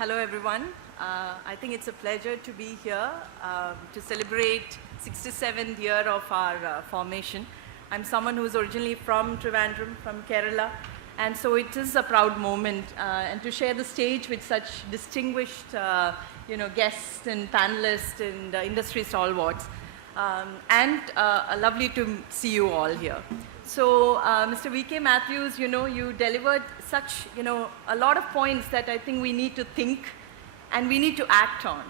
Hello, everyone. I think it's a pleasure to be here to celebrate 67th year of our formation. I'm someone who's originally from Trivandrum, from Kerala, and so it is a proud moment and to share the stage with such distinguished guests and panelists and industry stalwarts. Lovely to see you all here. So, Mr. V.K. Matthews, you delivered such, a lot of points that I think we need to think and we need to act on.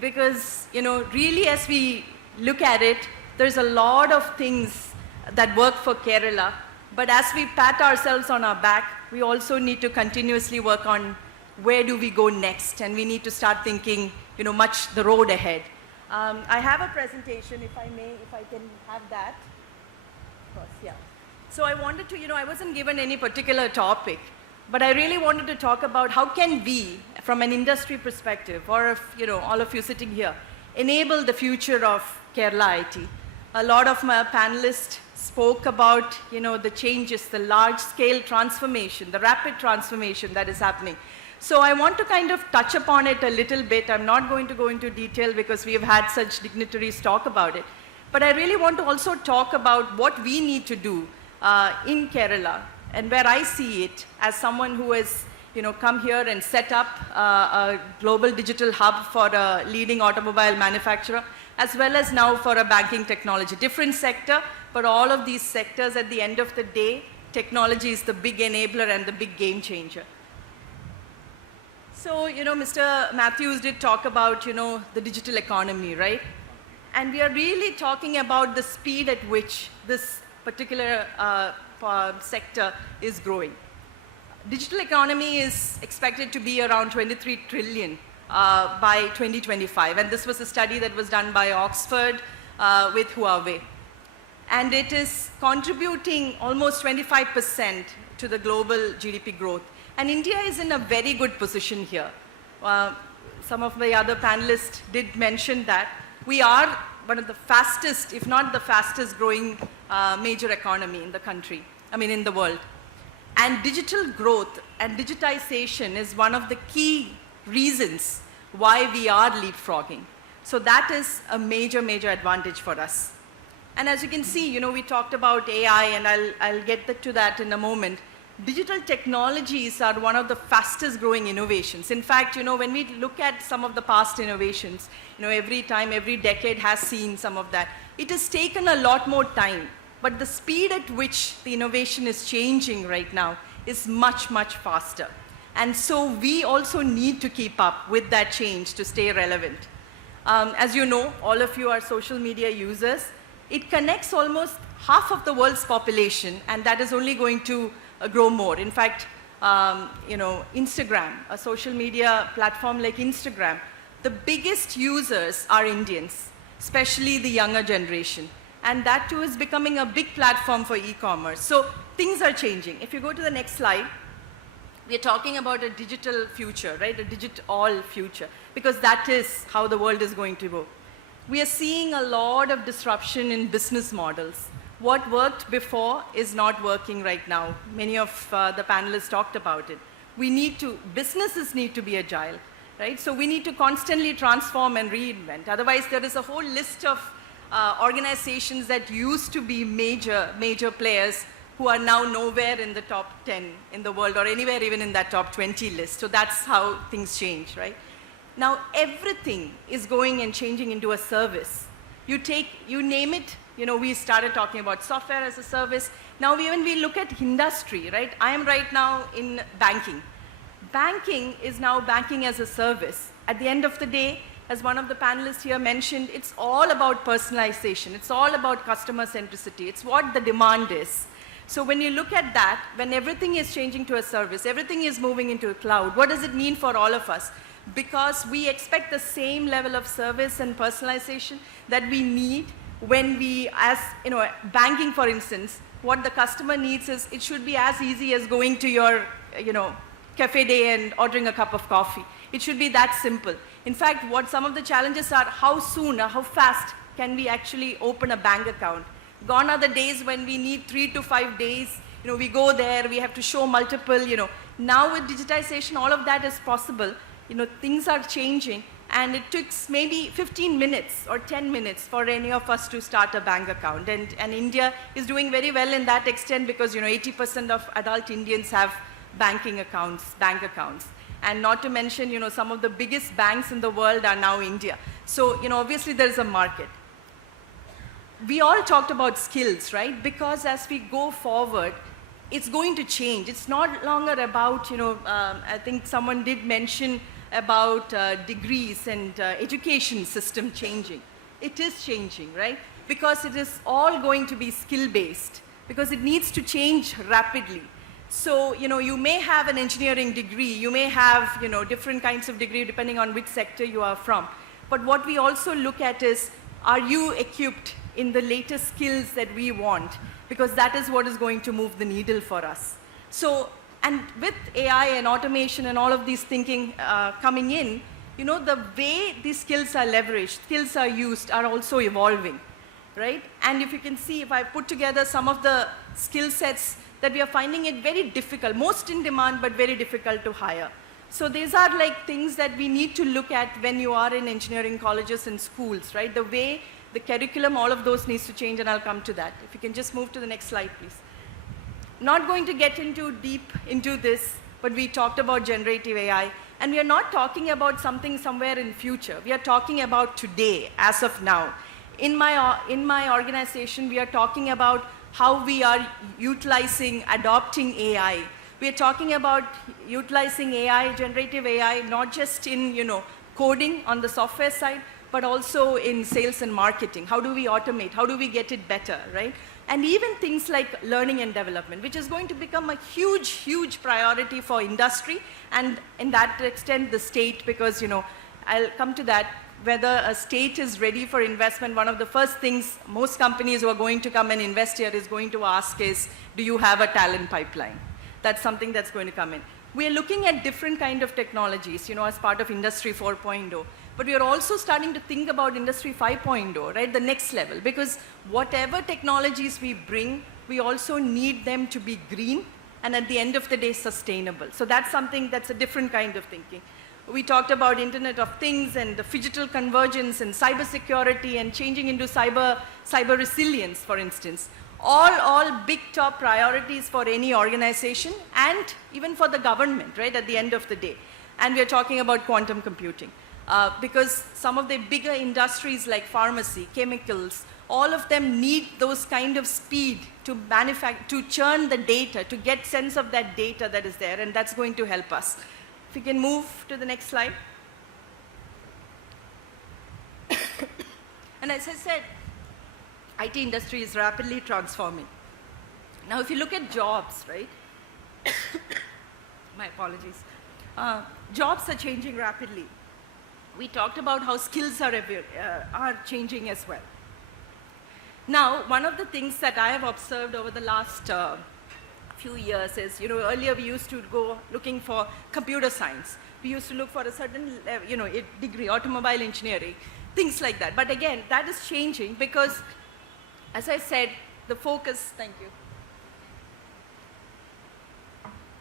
Because, really as we look at it, there's a lot of things that work for Kerala. But as we pat ourselves on our back, we also need to continuously work on where do we go next. And we need to start thinking, much the road ahead. I have a presentation, if I may, if I can have that. Of course, yeah. So I wanted to, I wasn't given any particular topic, but I really wanted to talk about how can we, from an industry perspective, or if, all of you sitting here, enable the future of Kerala IT. A lot of my panelists spoke about, the changes, the large-scale transformation, the rapid transformation that is happening. So I want to kind of touch upon it a little bit. I'm not going to go into detail because we have had such dignitaries talk about it. But I really want to also talk about what we need to do in Kerala, and where I see it as someone who has come here and set up a global digital hub for a leading automobile manufacturer, as well as now for a banking technology. Different sector, but all of these sectors, at the end of the day, technology is the big enabler and the big game changer. So, Mr. Matthews did talk about, the digital economy, right? And we are really talking about the speed at which this particular sector is growing. Digital economy is expected to be around 23 trillion by 2025. And this was a study that was done by Oxford with Huawei. And it is contributing almost 25% to the global GDP growth. And India is in a very good position here. Some of the other panelists did mention that we are one of the fastest, if not the fastest growing major economy in the country, in the world. And digital growth and digitization is one of the key reasons why we are leapfrogging. So that is a major, major advantage for us. And as you can see, we talked about AI, and I'll get to that in a moment. Digital technologies are one of the fastest growing innovations. In fact, when we look at some of the past innovations, every decade has seen some of that. It has taken a lot more time, but the speed at which the innovation is changing right now is much, much faster. And so we also need to keep up with that change to stay relevant. As you know, all of you are social media users. It connects almost half of the world's population, and that is only going to grow more. In fact, Instagram, a social media platform like Instagram, the biggest users are Indians, especially the younger generation. And that too is becoming a big platform for e-commerce. So things are changing. If you go to the next slide, we're talking about a digital future, right? A digital future, because that is how the world is going to go. We are seeing a lot of disruption in business models. What worked before is not working right now. Many of the panelists talked about it. Businesses need to be agile, right? So we need to constantly transform and reinvent. Otherwise, there is a whole list of organizations that used to be major players who are now nowhere in the top 10 in the world, or anywhere even in that top 20 list. So that's how things change, right? Now, everything is going and changing into a service. You name it, we started talking about software as a service. Now, when we look at industry, right? I am right now in banking. Banking is now banking as a service. At the end of the day, as one of the panelists here mentioned, it's all about personalization. It's all about customer centricity. It's what the demand is. So when you look at that, when everything is changing to a service, everything is moving into a cloud, what does it mean for all of us? Because we expect the same level of service and personalization that we need when we, as banking for instance, what the customer needs is, it should be as easy as going to your, cafe day and ordering a cup of coffee. It should be that simple. In fact, what some of the challenges are, how soon or how fast can we actually open a bank account? Gone are the days when we need 3 to 5 days. We go there, we have to show multiple, Now with digitization, all of that is possible. things are changing, and it took maybe 15 minutes or 10 minutes for any of us to start a bank account. And India is doing very well in that extent because 80% of adult Indians have bank accounts. And not to mention, some of the biggest banks in the world are now India. So, obviously there's a market. We all talked about skills, right? Because as we go forward, it's going to change. It's not longer about, I think someone did mention about degrees and education system changing. It is changing, right? Because it is all going to be skill-based, because it needs to change rapidly. So, you may have an engineering degree, you may have, different kinds of degree depending on which sector you are from. But what we also look at is, are you equipped in the latest skills that we want? Because that is what is going to move the needle for us. So, and with AI and automation and all of these thinking coming in, the way these skills are leveraged, skills are used, are also evolving, right? And if you can see, if I put together some of the skill sets that we are finding it very difficult, most in demand, but very difficult to hire. So these are like things that we need to look at when you are in engineering colleges and schools, right? The way, the curriculum, all of those needs to change, and I'll come to that. If you can just move to the next slide, please. Not going to get deep into this, but we talked about generative AI, and we are not talking about something somewhere in future. We are talking about today, as of now. In my organization, we are talking about how we are utilizing, adopting AI. We are talking about utilizing AI, generative AI, not just in coding on the software side, but also in sales and marketing. How do we automate? How do we get it better, right? And even things like learning and development, which is going to become a huge, huge priority for industry, and in that extent, the state, because I'll come to that. Whether a state is ready for investment, one of the first things most companies who are going to come and invest here is going to ask is, do you have a talent pipeline? That's something that's going to come in. We are looking at different kind of technologies, as part of Industry 4.0. But we are also starting to think about Industry 5.0, right, the next level. Because whatever technologies we bring, we also need them to be green and at the end of the day, sustainable. So that's something that's a different kind of thinking. We talked about Internet of Things and the phygital convergence and cybersecurity and changing into cyber resilience, for instance. All big top priorities for any organization and even for the government, right, at the end of the day. And we're talking about quantum computing. Because some of the bigger industries like pharmacy, chemicals, all of them need those kind of speed to to churn the data, to get sense of that data that is there, and that's going to help us. If you can move to the next slide. And as I said, IT industry is rapidly transforming. Now, if you look at jobs, right? My apologies. Jobs are changing rapidly. We talked about how skills are changing as well. Now, one of the things that I have observed over the last few years is, earlier we used to go looking for computer science. We used to look for a certain, degree, automobile engineering, things like that. But again, that is changing because, as I said, the focus, thank you.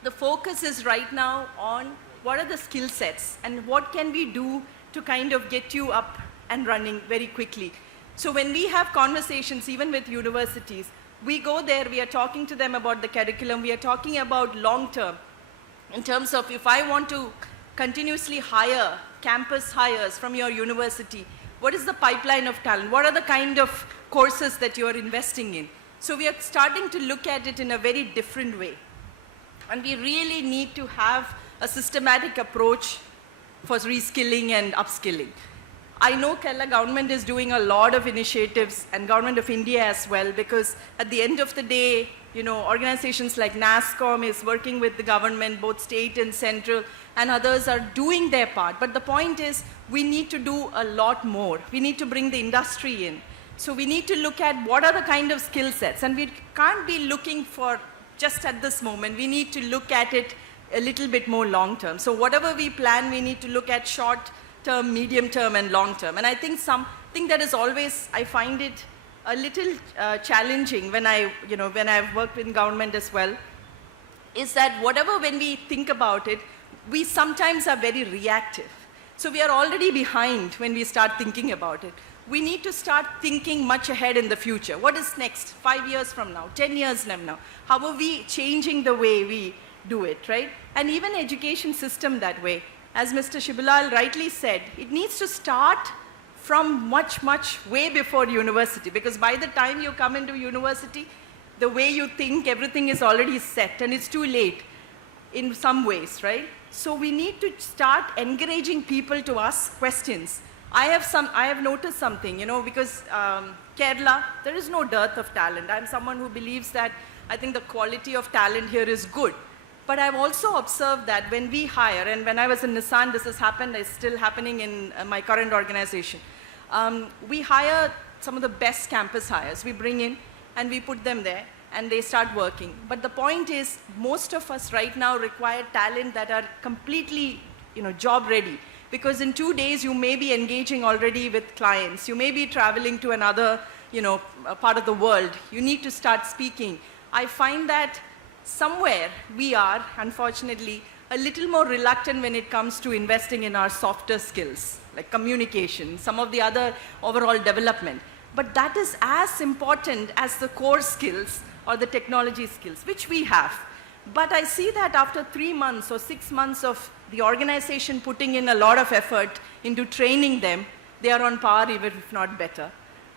The focus is right now on what are the skill sets and what can we do to kind of get you up and running very quickly. So when we have conversations, even with universities, we go there, we are talking to them about the curriculum, we are talking about long term, in terms of if I want to continuously hire, campus hires from your university, what is the pipeline of talent? What are the kind of courses that you are investing in? So we are starting to look at it in a very different way. And we really need to have a systematic approach for reskilling and upskilling. I know Kerala government is doing a lot of initiatives, and government of India as well, because at the end of the day, organizations like NASSCOM is working with the government, both state and central, and others are doing their part. But the point is, we need to do a lot more. We need to bring the industry in. So we need to look at what are the kind of skill sets, and we can't be looking for just at this moment. We need to look at it a little bit more long term. So whatever we plan, we need to look at short term, medium term, and long term. And I think something that is always, I find it a little challenging when when I've worked in government as well, is that when we think about it, we sometimes are very reactive. So we are already behind when we start thinking about it. We need to start thinking much ahead in the future. What is next? 5 years from now, 10 years from now? How are we changing the way we do it, right? And even education system that way. As Mr. Shibilal rightly said, it needs to start from much, much way before university, because by the time you come into university, the way you think, everything is already set, and it's too late in some ways, right? So we need to start encouraging people to ask questions. I have noticed something, you know, because Kerala, there is no dearth of talent. I'm someone who believes that I think the quality of talent here is good. But I've also observed that when we hire, and when I was in Nissan, this has happened, it's still happening in my current organization. We hire some of the best campus hires. We bring in and we put them there and they start working. But the point is, most of us right now require talent that are completely, you know, job ready. Because in 2 days, you may be engaging already with clients. You may be traveling to another, you know, part of the world. You need to start speaking. I find that somewhere we are, unfortunately, a little more reluctant when it comes to investing in our softer skills, like communication, some of the other overall development. But that is as important as the core skills or the technology skills, which we have. But I see that after 3 months or 6 months of the organization putting in a lot of effort into training them, they are on par, even if not better.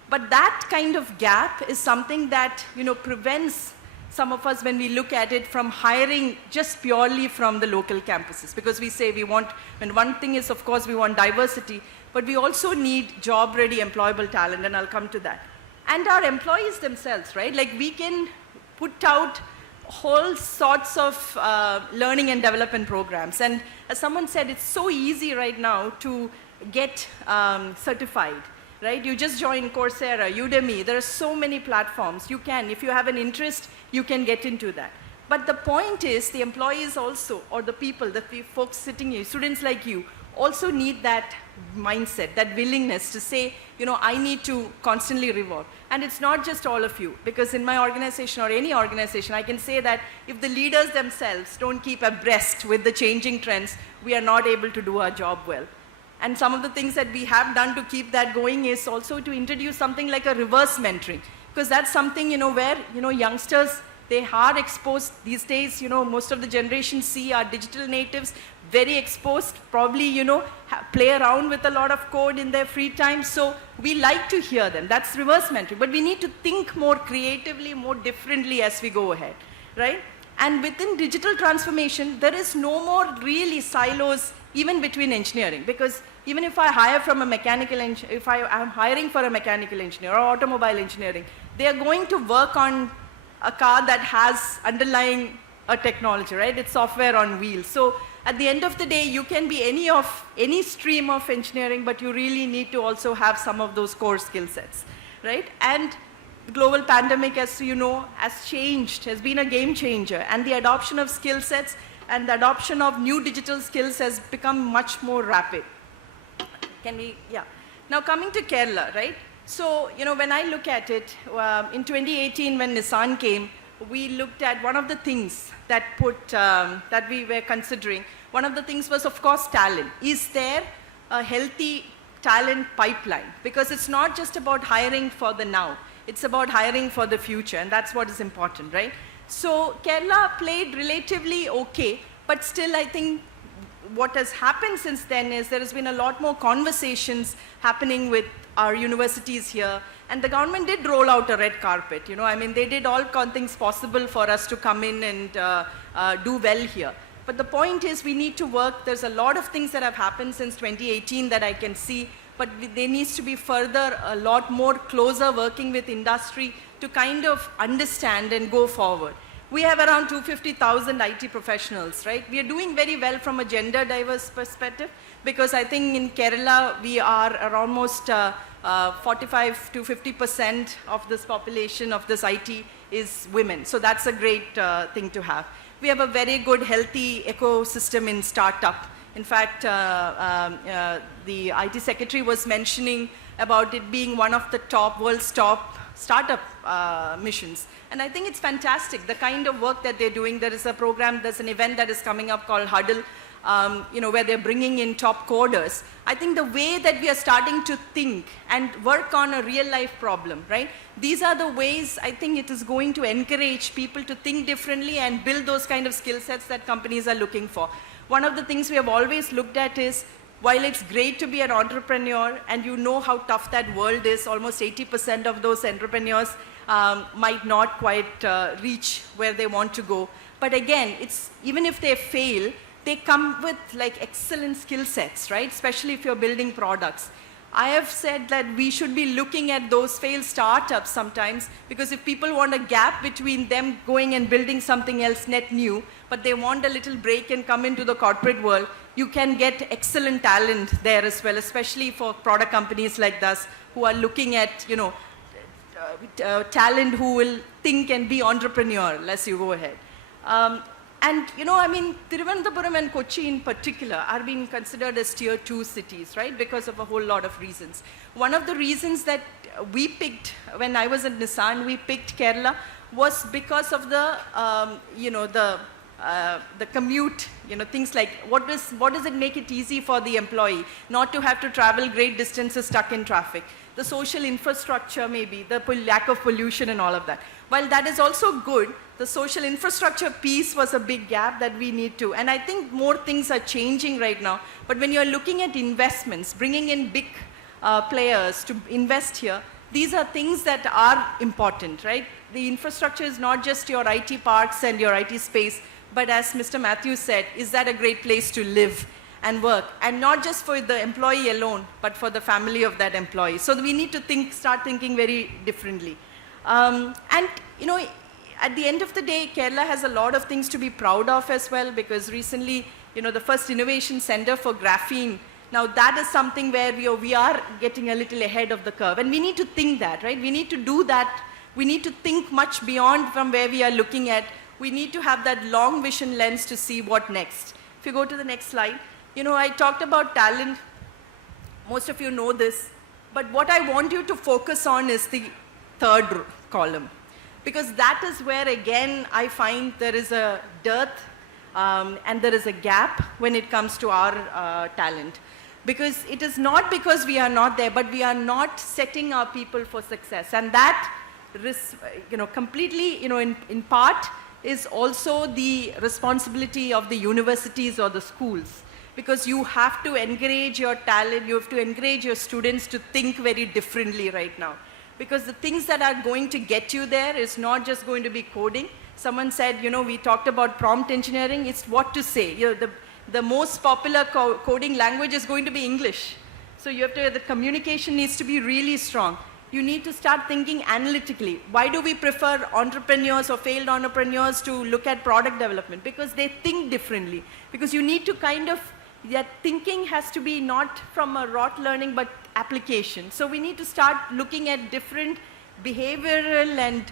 But that kind of gap is something that, you know, prevents some of us, when we look at it, from hiring just purely from the local campuses. Because we say we want, and one thing is, of course, we want diversity, but we also need job-ready, employable talent, and I'll come to that. And our employees themselves, right? Like, we can put out whole sorts of learning and development programs. And as someone said, it's so easy right now to get certified, right? You just join Coursera, Udemy. There are so many platforms. You can, if you have an interest, you can get into that. But the point is, the employees also, or the people, the folks sitting here, students like you, also need that mindset, that willingness to say, you know, I need to constantly revolve. And it's not just all of you, because in my organization or any organization, I can say that if the leaders themselves don't keep abreast with the changing trends, we are not able to do our job well. And some of the things that we have done to keep that going is also to introduce something like a reverse mentoring, because that's something, you know, where, you know, youngsters, they are exposed these days. You know, most of the Generation C are digital natives, very exposed, probably, you know, play around with a lot of code in their free time. So we like to hear them. That's reverse mentoring. But we need to think more creatively, more differently as we go ahead, right? And within digital transformation, there is no more really silos even between engineering. Because even if I hire from a mechanical engineer, if I am hiring for a mechanical engineer or automobile engineering, they are going to work on a car that has underlying a technology, right? It's software on wheels. So at the end of the day, you can be any stream of engineering, but you really need to also have some of those core skill sets, right? And the global pandemic, as you know, has changed, has been a game changer. And the adoption of skill sets and the adoption of new digital skills has become much more rapid. Can we, yeah. Now coming to Kerala, right? So, you know, when I look at it, in 2018 when Nissan came, we looked at one of the things that that we were considering. One of the things was, of course, talent. Is there a healthy talent pipeline? Because it's not just about hiring for the now. It's about hiring for the future, and that's what is important, right? So Kerala played relatively okay, but still I think what has happened since then is there has been a lot more conversations happening with our universities here, and the government did roll out a red carpet. You know, I mean, they did all things possible for us to come in and do well here. But the point is, we need to work. There's a lot of things that have happened since 2018 that I can see, but there needs to be further, a lot more closer working with industry to kind of understand and go forward. We have around 250,000 IT professionals, right? We are doing very well from a gender diverse perspective, because I think in Kerala, we are around almost 45 to 50% of this population of this IT is women. So that's a great thing to have. We have a very good, healthy ecosystem in startup. In fact, the IT secretary was mentioning about it being one of the top, world's top startup missions. And I think it's fantastic, the kind of work that they're doing. There is a program, there's an event that is coming up called Huddle, where they're bringing in top coders. I think the way that we are starting to think and work on a real life problem, right? These are the ways I think it is going to encourage people to think differently and build those kind of skill sets that companies are looking for. One of the things we have always looked at is, while it's great to be an entrepreneur and you know how tough that world is, almost 80% of those entrepreneurs might not quite reach where they want to go. But again, even if they fail, they come with like excellent skill sets, right? Especially if you're building products. I have said that we should be looking at those failed startups sometimes, because if people want a gap between them going and building something else net new, but they want a little break and come into the corporate world, you can get excellent talent there as well, especially for product companies like us who are looking at, talent who will think and be entrepreneurial as you go ahead. Thiruvananthapuram and Kochi in particular are being considered as tier 2 cities, right? Because of a whole lot of reasons. One of the reasons that we picked, when I was at Nissan, we picked Kerala was because of the commute, things like what does it make it easy for the employee not to have to travel great distances stuck in traffic, the social infrastructure maybe, the lack of pollution and all of that. While that is also good, the social infrastructure piece was a big gap that we need to, and I think more things are changing right now. But when you're looking at investments, bringing in big players to invest here, these are things that are important, right? The infrastructure is not just your IT parks and your IT space, but as Mr. Matthews said, is that a great place to live and work? And not just for the employee alone, but for the family of that employee. So we need to start thinking very differently. At the end of the day, Kerala has a lot of things to be proud of as well, because recently, the first innovation center for graphene, now that is something where we are getting a little ahead of the curve. And we need to think that, right? We need to do that. We need to think much beyond from where we are looking at. We need to have that long vision lens to see what next. If you go to the next slide, I talked about talent. Most of you know this. But what I want you to focus on is the third column. Because that is where, again, I find there is a dearth and there is a gap when it comes to our talent. Because it is not because we are not there, but we are not setting our people for success. And that, completely, in part, is also the responsibility of the universities or the schools. Because you have to encourage your talent, you have to encourage your students to think very differently right now. Because the things that are going to get you there is not just going to be coding. Someone said, we talked about prompt engineering, it's what to say. The most popular coding language is going to be English. So the communication needs to be really strong. You need to start thinking analytically. Why do we prefer entrepreneurs or failed entrepreneurs to look at product development? Because they think differently. Because you need to that thinking has to be not from a rote learning, but application. So we need to start looking at different behavioral and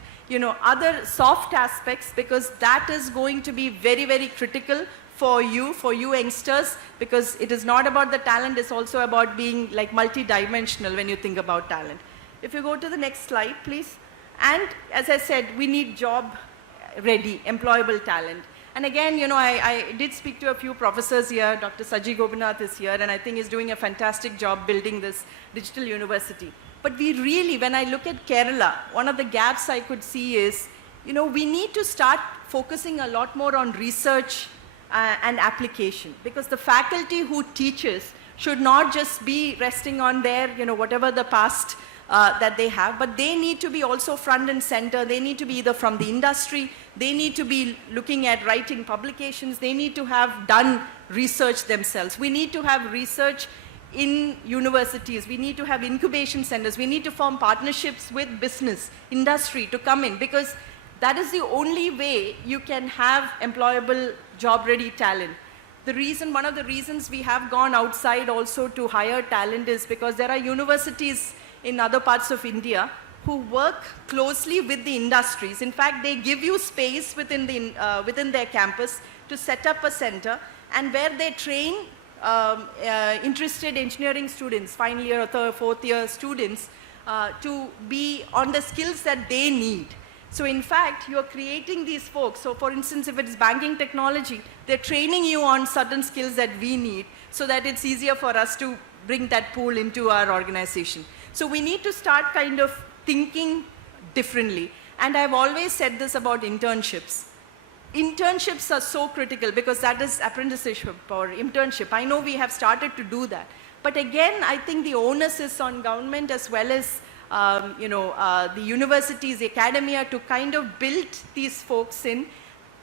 other soft aspects, because that is going to be very, very critical for you youngsters, because it is not about the talent, it's also about being like multi-dimensional when you think about talent. If you go to the next slide, please. And as I said, we need job-ready, employable talent. And again, I did speak to a few professors here. Dr. Saji Gopinath is here, and I think he's doing a fantastic job building this digital university. But we really, when I look at Kerala, one of the gaps I could see is, we need to start focusing a lot more on research and application. Because the faculty who teaches should not just be resting on their, whatever the past that they have, but they need to be also front and center. They need to be either from the industry, they need to be looking at writing publications, they need to have done research themselves. We need to have research in universities, we need to have incubation centers, we need to form partnerships with business, industry to come in, because that is the only way you can have employable, job-ready talent. One of the reasons we have gone outside also to hire talent is because there are universities in other parts of India who work closely with the industries. In fact, they give you space within their campus to set up a center, and where they train interested engineering students, final year or fourth year students, to be on the skills that they need. So in fact, you're creating these folks. So for instance, if it's banking technology, they're training you on certain skills that we need so that it's easier for us to bring that pool into our organization. So we need to start kind of thinking differently. And I've always said this about internships. Internships are so critical because that is apprenticeship or internship. I know we have started to do that. But again, I think the onus is on government as well as the universities, the academia to kind of build these folks in,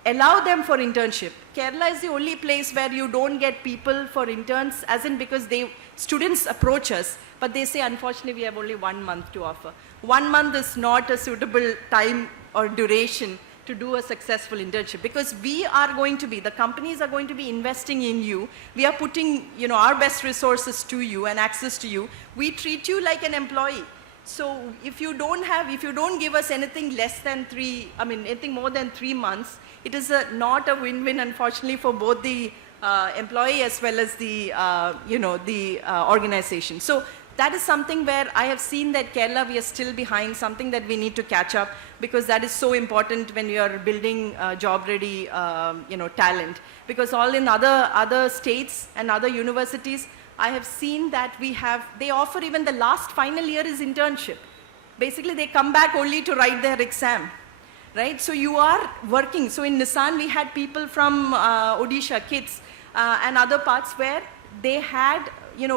allow them for internship. Kerala is the only place where you don't get people for interns, as in because students approach us, but they say, unfortunately, we have only 1 month to offer. 1 month is not a suitable time or duration to do a successful internship because we are going to be, the companies are going to be investing in you. We are putting, our best resources to you and access to you. We treat you like an employee. So if you don't give us anything less than anything more than 3 months, it is not a win-win, unfortunately, for both the employee as well as the, organization. So that is something where I have seen that Kerala, we are still behind, something that we need to catch up because that is so important when you are building job-ready, talent. Because all in other states and other universities, I have seen that they offer even the last final year is internship. Basically, they come back only to write their exam, right? So you are working. So in Nissan, we had people from Odisha, kids, and other parts where they had,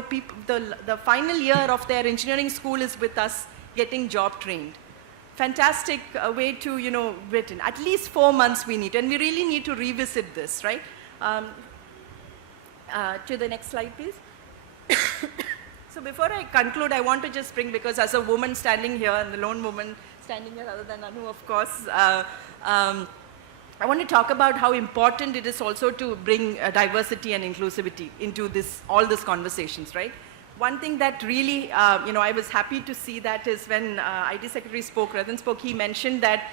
people, the final year of their engineering school is with us getting job trained. Fantastic way to, Britain. At least 4 months we need, and we really need to revisit this, right? To the next slide, please. So before I conclude, I want to just bring, because as a woman standing here, and the lone woman standing here other than Anu, of course, I want to talk about how important it is also to bring diversity and inclusivity into all these conversations, right? One thing that really, I was happy to see that is when IT Secretary Ratan spoke, he mentioned that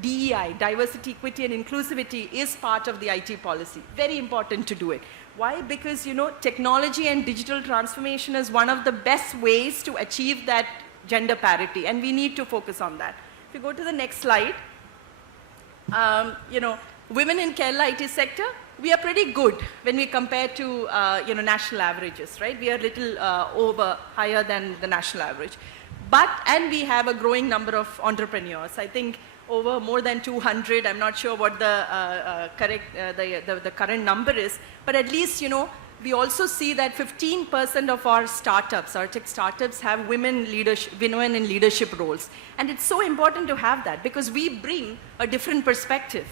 DEI, diversity, equity, and inclusivity is part of the IT policy. Very important to do it. Why? Because, technology and digital transformation is one of the best ways to achieve that gender parity, and we need to focus on that. If you go to the next slide, women in Kerala IT sector, we are pretty good when we compare to, national averages, right? We are a little higher than the national average. And we have a growing number of entrepreneurs. I think over more than 200. I'm not sure what the current number is, but at least, we also see that 15% of our startups, our tech startups, have women in leadership roles. And it's so important to have that because we bring a different perspective,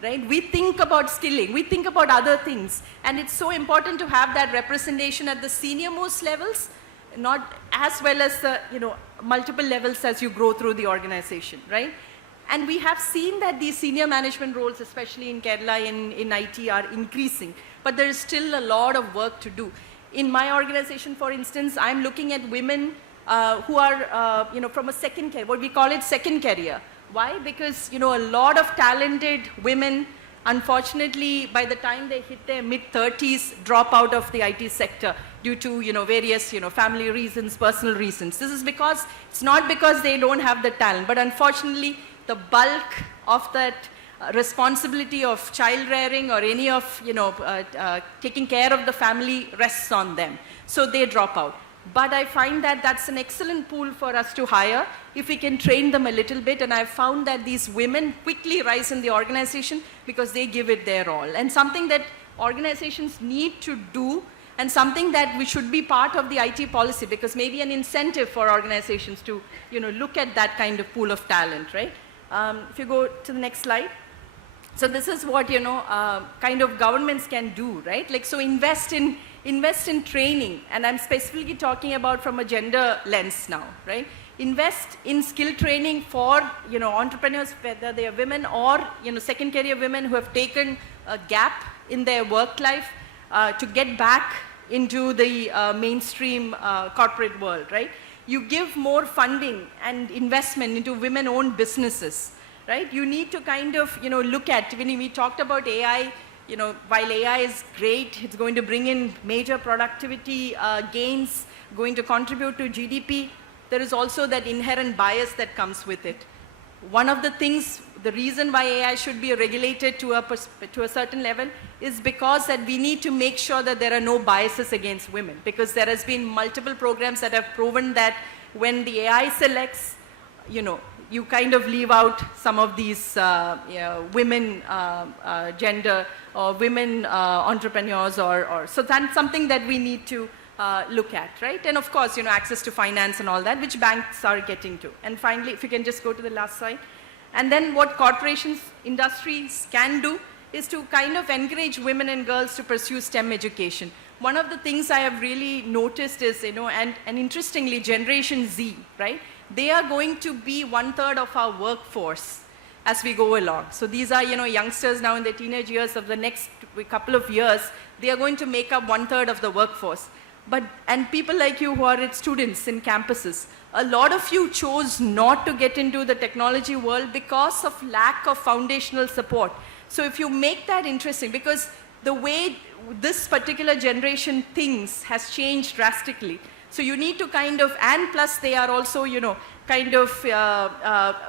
right? We think about skilling, we think about other things, and it's so important to have that representation at the senior most levels, not as well as the, multiple levels as you grow through the organization, right? And we have seen that these senior management roles, especially in Kerala, in IT, are increasing. But there is still a lot of work to do. In my organization, for instance, I'm looking at women who are, from a second career, what we call it second career. Why? Because, a lot of talented women, unfortunately, by the time they hit their mid-30s, drop out of the IT sector due to, various, family reasons, personal reasons. This is because, it's not because they don't have the talent, but unfortunately, the bulk of that responsibility of child rearing or any of, taking care of the family rests on them. So they drop out. But I find that that's an excellent pool for us to hire if we can train them a little bit. And I've found that these women quickly rise in the organization because they give it their all. And something that organizations need to do, and something that we should be part of the IT policy, because maybe an incentive for organizations to, look at that kind of pool of talent, right? If you go to the next slide. So this is what, kind of governments can do, right? Like, so invest in training, and I'm specifically talking about from a gender lens now, right? Invest in skill training for, entrepreneurs, whether they are women or, second career women who have taken a gap in their work life to get back into the mainstream corporate world, right? You give more funding and investment into women-owned businesses, right? You need to kind of, look at, when we talked about AI, while AI is great, it's going to bring in major productivity gains, going to contribute to GDP, there is also that inherent bias that comes with it. One of the things, the reason why AI should be regulated to a certain level is because that we need to make sure that there are no biases against women, because there has been multiple programs that have proven that when the AI selects, you kind of leave out some of these women gender or women entrepreneurs so that's something that we need to look at, right? And of course, access to finance and all that, which banks are getting to. And finally, if you can just go to the last slide. And then what corporations, industries can do is to kind of encourage women and girls to pursue STEM education. One of the things I have really noticed is, and interestingly, Generation Z, right? They are going to be 1/3 of our workforce as we go along. So these are, youngsters now in their teenage years. Of the next couple of years, they are going to make up 1/3 of the workforce. And people like you who are students in campuses, a lot of you chose not to get into the technology world because of lack of foundational support. So if you make that interesting, because the way this particular generation thinks has changed drastically. So you need to kind of, and plus they are also, kind of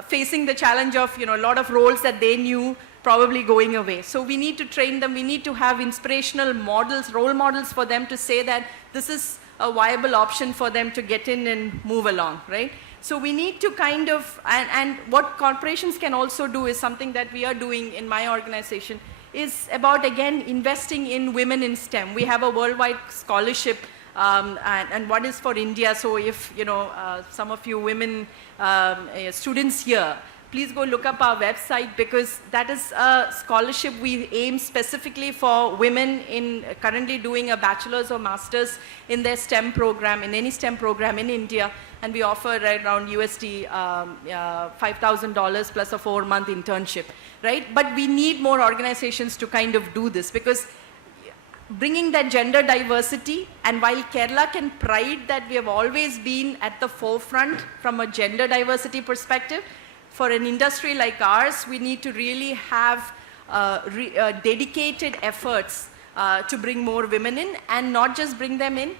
facing the challenge of, a lot of roles that they knew probably going away. So we need to train them. We need to have inspirational models, role models for them to say that this is a viable option for them to get in and move along, right? So we need to kind of, and what corporations can also do is something that we are doing in my organization, is about, again, investing in women in STEM. We have a worldwide scholarship, and one is for India. So if, some of you women students here, please go look up our website, because that is a scholarship we aim specifically for women in currently doing a bachelor's or master's in their STEM program, in any STEM program in India. And we offer right around USD $5,000 plus a 4-month internship, right? But we need more organizations to kind of do this, because bringing that gender diversity, and while Kerala can pride that we have always been at the forefront from a gender diversity perspective, for an industry like ours, we need to really have dedicated efforts to bring more women in, and not just bring them in,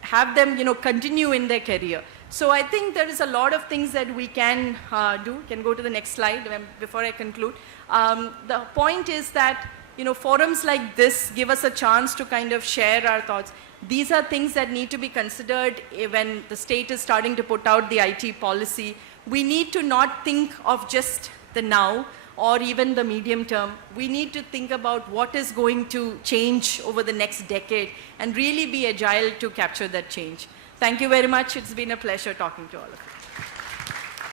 have them continue in their career. So I think there is a lot of things that we can do. Can go to the next slide before I conclude. The point is that forums like this give us a chance to kind of share our thoughts. These are things that need to be considered when the state is starting to put out the IT policy. We need to not think of just the now or even the medium term. We need to think about what is going to change over the next decade and really be agile to capture that change. Thank you very much. It's been a pleasure talking to all of you.